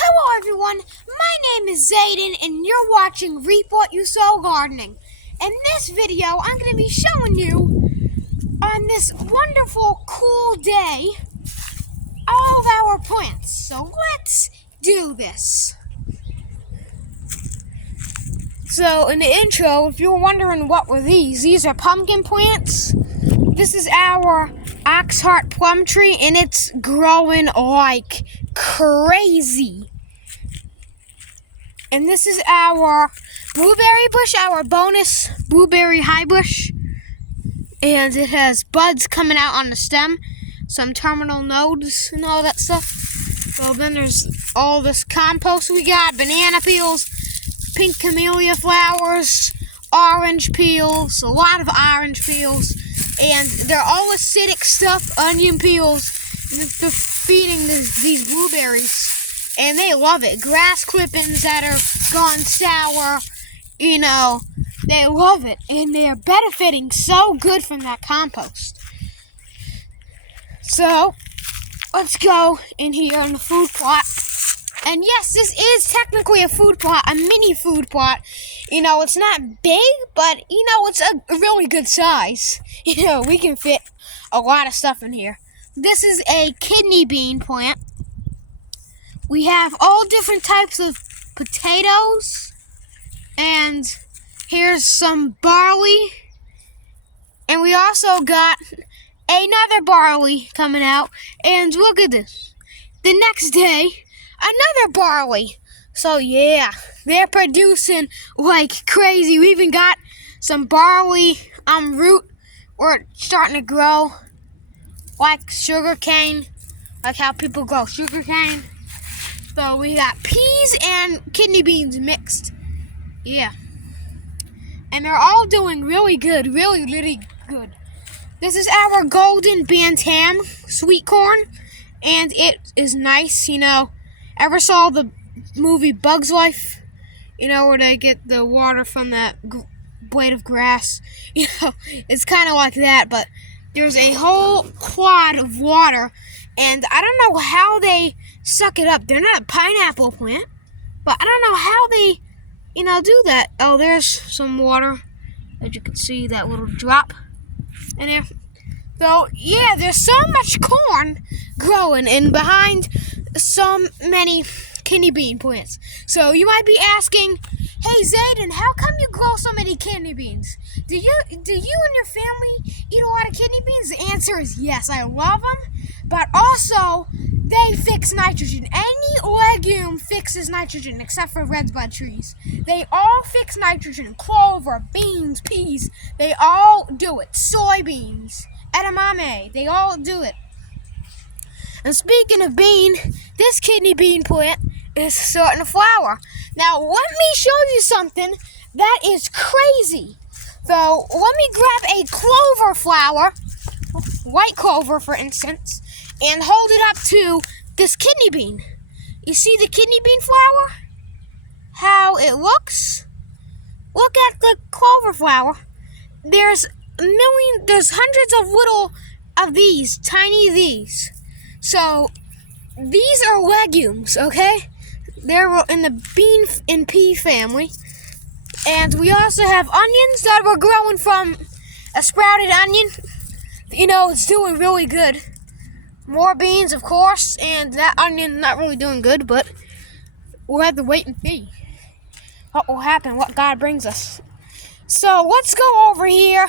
Hello everyone, my name is Zayden and you're watching Reap What You Sow Gardening. In this video, I'm going to be showing you on this wonderful, cool day, all of our plants. So let's do this. So in the intro, if you're wondering what were these are pumpkin plants. This is our Oxheart plum tree and it's growing like crazy. And this is our blueberry bush, our bonus blueberry high bush. And it has buds coming out on the stem, some terminal nodes and all that stuff. So then there's all this compost we got, banana peels, pink camellia flowers, orange peels, a lot of orange peels. And they're all acidic stuff, onion peels. They're feeding these blueberries. And they love it. Grass clippings that are gone sour, they love it. And they are benefiting so good from that compost. So, let's go in here in the food plot. And yes, this is technically a food plot, a mini food plot. It's not big, but, it's a really good size. We can fit a lot of stuff in here. This is a kidney bean plant. We have all different types of potatoes, and here's some barley, and we also got another barley coming out, and look at this. The next day, another barley. So yeah, they're producing like crazy. We even got some barley root, or starting to grow like sugar cane, like how people grow sugar cane. So we got peas and kidney beans mixed. Yeah. And they're all doing really good. Really, really good. This is our golden bantam sweet corn. And it is nice, Ever saw the movie Bug's Life? Where they get the water from that blade of grass. It's kind of like that. But there's a whole quad of water. And I don't know how they suck it up. They're not a pineapple plant, but I don't know how they, do that. Oh, there's some water, as you can see, that little drop in there. So, yeah, there's so much corn growing in behind so many kidney bean plants. So, you might be asking, hey, Zayden, how come you grow so many kidney beans? Do you and your family eat a lot of kidney beans? The answer is yes, I love them. But also, they fix nitrogen. Any legume fixes nitrogen except for red bud trees. They all fix nitrogen. Clover, beans, peas, they all do it. Soybeans, edamame, they all do it. And speaking of bean, this kidney bean plant is starting to flower. Now, let me show you something that is crazy. So, let me grab a clover flower, white clover for instance, and hold it up to this kidney bean. You see the kidney bean flower? How it looks? Look at the clover flower. There's hundreds of little of these, tiny these. So, these are legumes, okay? They're in the bean and pea family. And we also have onions that were growing from a sprouted onion. It's doing really good. More beans, of course, and that onion not really doing good, but we'll have to wait and see what will happen, what God brings us. So let's go over here.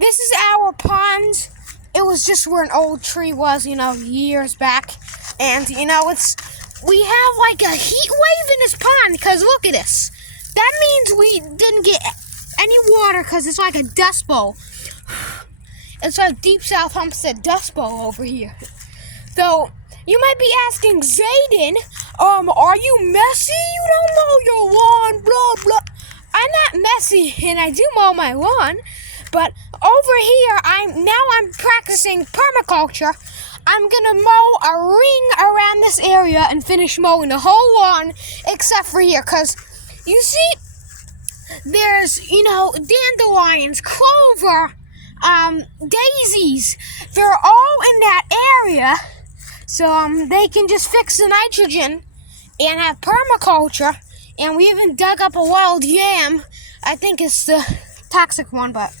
This is our pond. It was just where an old tree was, years back. And, we have like a heat wave in this pond because look at this. That means we didn't get any water because it's like a dust bowl. It's like Deep South Homestead Dust Bowl over here. So, you might be asking, Zayden, are you messy? You don't mow your lawn, blah, blah. I'm not messy, and I do mow my lawn. But over here, I'm practicing permaculture. I'm gonna mow a ring around this area and finish mowing the whole lawn except for here. Because, you see, there's, dandelions, clover, daisies. They're all in that area. So they can just fix the nitrogen and have permaculture. And we even dug up a wild yam. I think it's the toxic one, but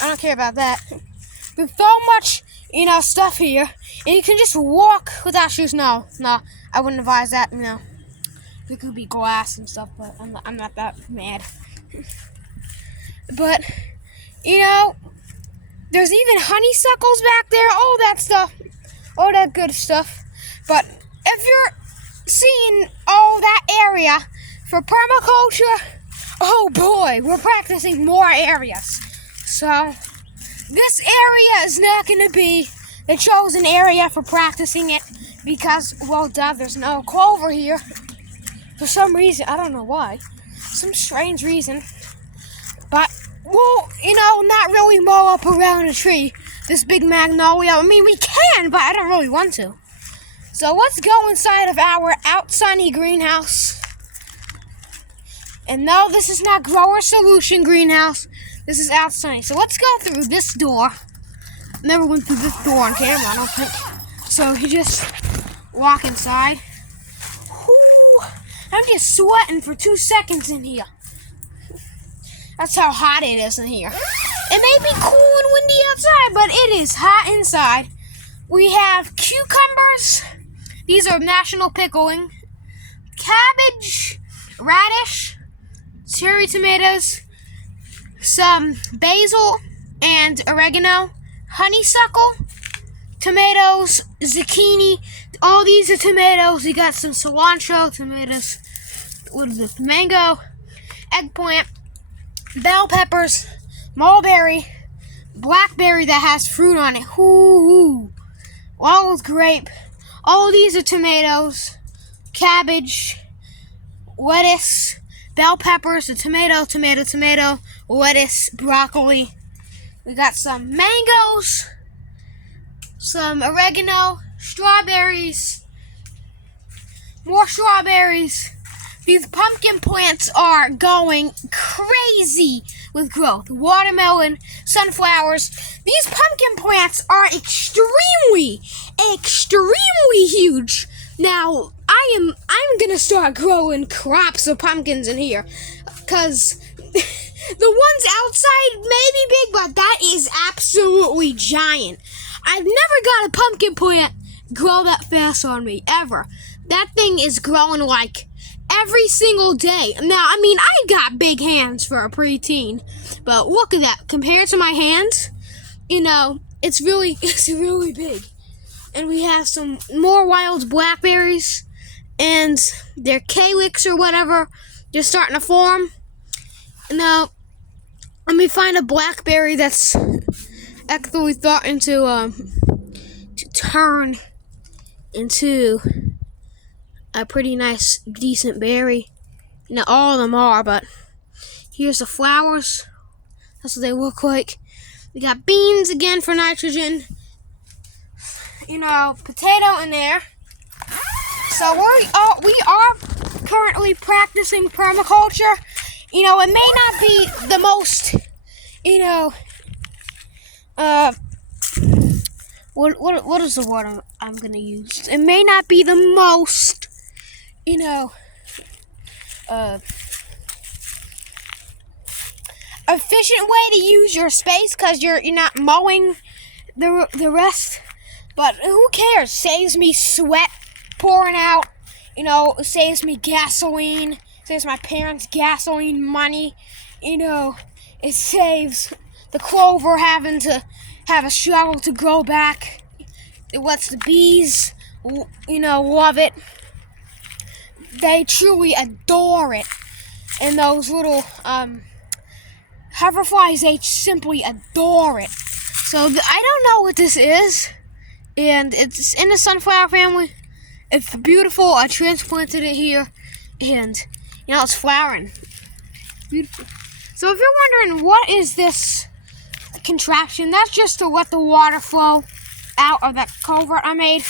I don't care about that. There's so much, stuff here. And you can just walk without shoes. No, I wouldn't advise that, There could be glass and stuff, but I'm not that mad. But, there's even honeysuckles back there. All that stuff. All that good stuff. But if you're seeing all that area for permaculture, oh boy, we're practicing more areas. So this area is not going to be the chosen area for practicing it because, well, duh, there's no clover here. For some reason, I don't know why. Some strange reason. But we'll, not really mow up around a tree. This big magnolia. I mean, we can, but I don't really want to. So let's go inside of our Outsunny greenhouse. And no, this is not Grower Solution greenhouse. This is Outsunny. So let's go through this door. Never went through this door on camera, I don't think. So you just walk inside. Whew, I'm just sweating for 2 seconds in here. That's how hot it is in here. It may be cool and windy outside, but it is hot inside. We have cucumbers. These are National Pickling. Cabbage, radish, cherry tomatoes, some basil and oregano, honeysuckle, tomatoes, zucchini. All these are tomatoes. We got some cilantro, tomatoes, what is this? Mango, eggplant, bell peppers, mulberry, blackberry that has fruit on it. Ooh. Wild grape. All of these are tomatoes, cabbage, lettuce, bell peppers, a tomato, lettuce, broccoli. We got some mangoes, some oregano, strawberries, more strawberries. These pumpkin plants are going crazy with growth. Watermelon, sunflowers. These pumpkin plants are extremely huge. Now, I'm gonna start growing crops of pumpkins in here, cause the ones outside may be big, but that is absolutely giant. I've never got a pumpkin plant grow that fast on me, ever. That thing is growing like every single day. Now, I mean, I got big hands for a preteen, but look at that. Compared to my hands, it's really big. And we have some more wild blackberries, and they're calyx or whatever. They're starting to form. Now, let me find a blackberry that's actually starting to turn into a pretty nice, decent berry. Now, all of them are, but here's the flowers. That's what they look like. We got beans again for nitrogen. Potato in there. So we are currently practicing permaculture. It may not be the most, what is the word I'm gonna use? It may not be the most, efficient way to use your space because you're not mowing the rest. But who cares? Saves me sweat pouring out. You know, saves me gasoline. Saves my parents gasoline money. You know, it saves the clover having to have a struggle to grow back. It lets the bees, you know, love it. They truly adore it. And those little hoverflies, they simply adore it. So I don't know what this is. And it's in the sunflower family. It's beautiful. I transplanted it here. And, you know, it's flowering. Beautiful. So if you're wondering, what is this contraption? That's just to let the water flow out of that culvert I made.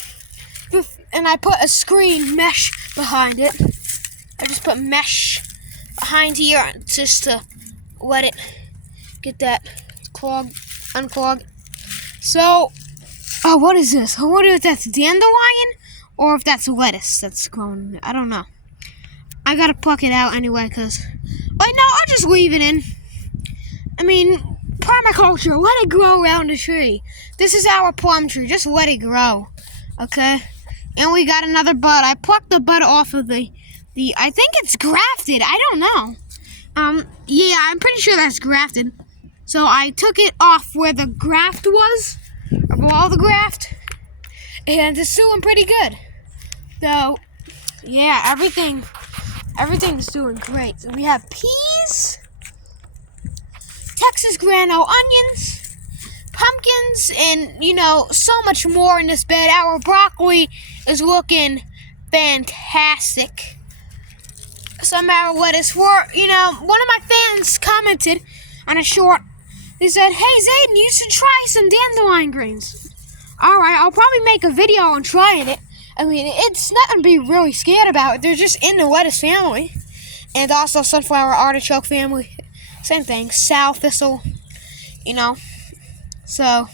And I put a screen mesh behind it. I just put mesh behind here just to let it get that unclogged. So, what is this? I wonder if that's dandelion or if that's lettuce that's growing. I don't know. I gotta pluck it out anyway, cause wait, no, I'll just leave it in. I mean, permaculture, let it grow around the tree. This is our plum tree, just let it grow, okay? And we got another bud. I plucked the bud off of the I think it's grafted. I don't know. Yeah, I'm pretty sure that's grafted. So I took it off where the graft was, or below the graft, and it's doing pretty good. So, yeah, everything's doing great. So we have peas, Texas grano onions, pumpkins, and, you know, so much more in this bed. Our broccoli is looking fantastic. Some our lettuce were, you know, one of my fans commented on a short. They said, "Hey Zayden, you should try some dandelion greens." Alright, I'll probably make a video on trying it. I mean, it's nothing to be really scared about. They're just in the lettuce family. And also sunflower artichoke family. Same thing, sow thistle, you know. So,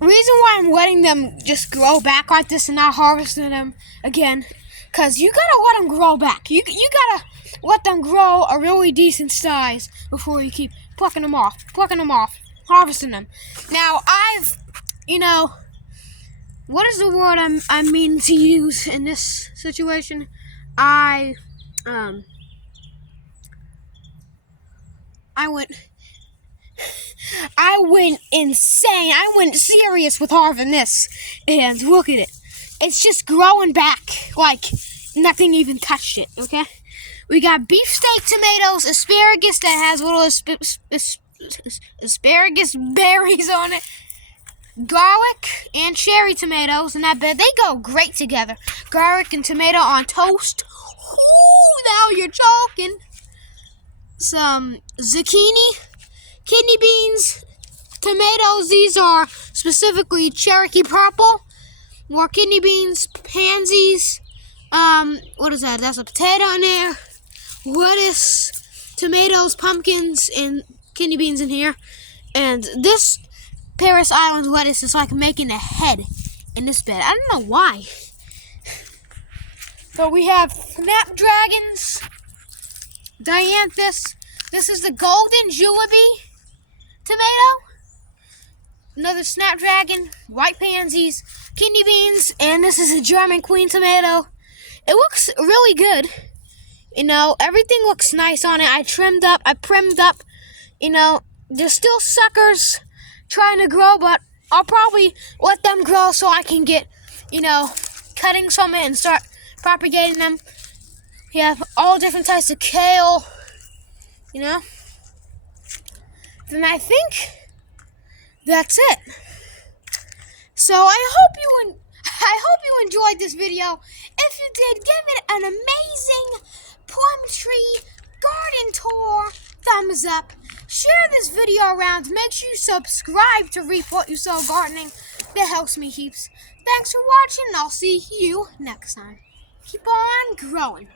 the reason why I'm letting them just grow back like this and not harvesting them again, because you gotta let them grow back. You gotta let them grow a really decent size before you keep plucking them off, harvesting them. Now, you know, what is the word I mean to use in this situation? I went insane. I went serious with harvesting this. And look at it. It's just growing back like nothing even touched it, okay? We got beefsteak tomatoes, asparagus that has little asparagus berries on it, garlic and cherry tomatoes in that bed. They go great together. Garlic and tomato on toast. Ooh, now you're talking. Some zucchini, kidney beans, tomatoes. These are specifically Cherokee purple. More kidney beans, pansies. What is that? That's a potato in there. Lettuce, tomatoes, pumpkins, and kidney beans in here. And this Paris Islands lettuce is like making a head in this bed. I don't know why. So we have snapdragons, dianthus. This is the golden julebee tomato. Another snapdragon, white pansies, kidney beans, and this is a German queen tomato. It looks really good. You know, everything looks nice on it. I primmed up. You know, there's still suckers trying to grow, but I'll probably let them grow so I can get, you know, cuttings from it and start propagating them. We have all different types of kale, you know. Then I think that's it. So I hope you enjoyed this video. If you did, give it an amazing plum tree garden tour thumbs up. Share this video around. Make sure you subscribe to Reap What You Sow Gardening. That helps me heaps. Thanks for watching. I'll see you next time. Keep on growing.